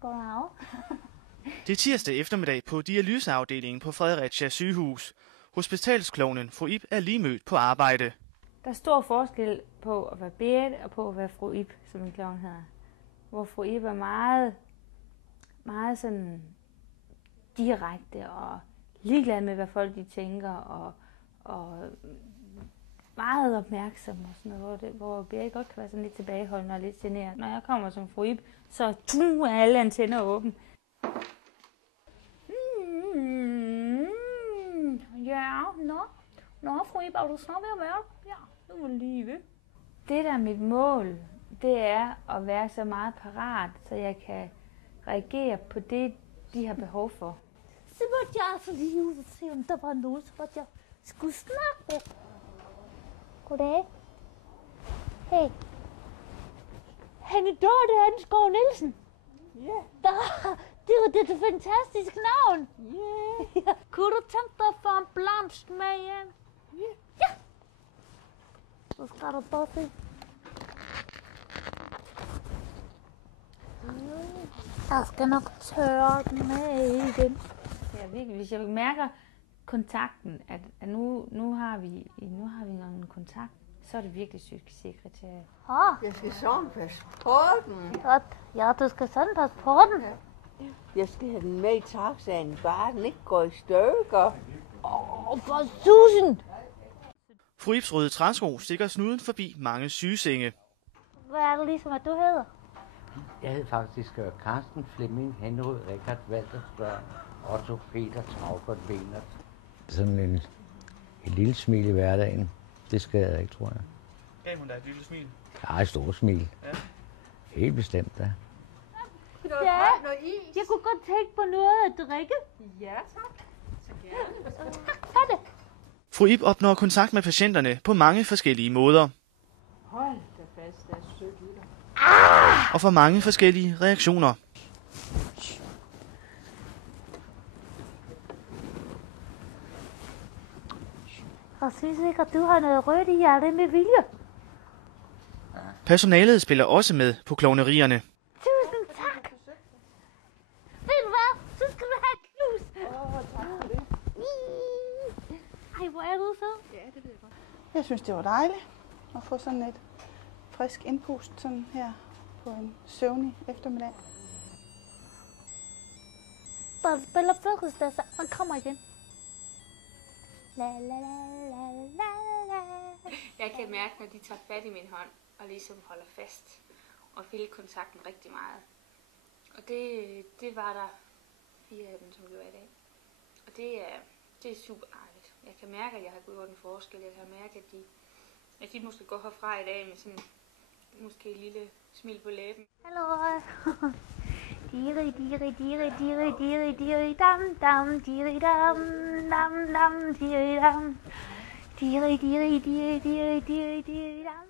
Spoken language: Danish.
Goddag. Det er tirsdag eftermiddag på dialyseafdelingen på Fredericia sygehus. Hospitalsklovnen fru Ib er lige mødt på arbejde. Der er stor forskel på at være Berit og på at være fru Ib, som en klovn hedder. Hvor fru Ib er meget sådan direkte og ligeglad med, hvad folk de tænker, og meget opmærksom og sådan noget, hvor Berit godt kan være sådan lidt tilbageholdende og lidt generet. Når jeg kommer som fru Ib, så er alle antenner åbne. Ja, nå, fru Ib, er du så ved at være? Ja, nu er lige ved. Det, der er mit mål, det er at være så meget parat, så jeg kan reagere på det, de har behov for. Så måtte jeg altså lige ud og se, om der var noget, så jeg skulle snakke. Goddag. Hey. Hanne Dorte Ansgaard Nielsen. Ja. Det var det fantastiske navn. Ja. Kunne du tænke dig for en blomst med hjem? Ja. Så skal du bare se. Jeg skal nok tørre den af igen. Det er virkelig, hvis jeg mærker kontakten, at nu har vi en kontakt, så er det virkelig succeskriteriet. Jeg skal sådan passe på den. Godt. Ja, du skal sådan passe på den. Jeg skal have den med i taxaen, bare den ikke går i stykker. For susen! Fru Ibs røde træsko stikker snuden forbi mange sygesenge. Hvad er det ligesom, at du hedder? Jeg hed faktisk Carsten Flemming Henrød Richard Waltersberg Otto Peter Traugott Wenert. Sådan et lille smil i hverdagen, det skal jeg ikke, tror jeg. Gav hun dig et lille smil? Ja, et stort smil. Ja. Helt bestemt, da. Ja, jeg kunne godt tænke på noget at drikke. Ja, tak. Så gerne. Tak for det. Fru Ib opnår kontakt med patienterne på mange forskellige måder. Hold da fast, der er sødt i dig. Og får mange forskellige reaktioner. Jeg synes ikke, at du har noget rødt i hjertet med vilje. Personalet spiller også med på klovnerierne. Tusind tak. Ved du hvad? Så skal du have et knus. Tak for det. Ej, hvor er du så? Ja, det ved jeg godt. Jeg synes, det var dejligt at få sådan et frisk indpust sådan her på en søvnig eftermiddag. Der spiller fødselsdag, så man kommer igen. La la la la la la. Jeg kan mærke, når de tager fat i min hånd og ligesom holder fast og fælder kontakten rigtig meget. Og det var der 4 af dem, som gjorde i dag. Og det er super ærligt. Jeg kan mærke, at jeg har gjort en forskel. Jeg kan mærke, at de måske går herfra i dag med sådan måske et lille smil på læben. Hallo. Diri diri diri diri diri diri dam dam diri dam dam dam diri dam. Diri diri diri diri diri diri dam.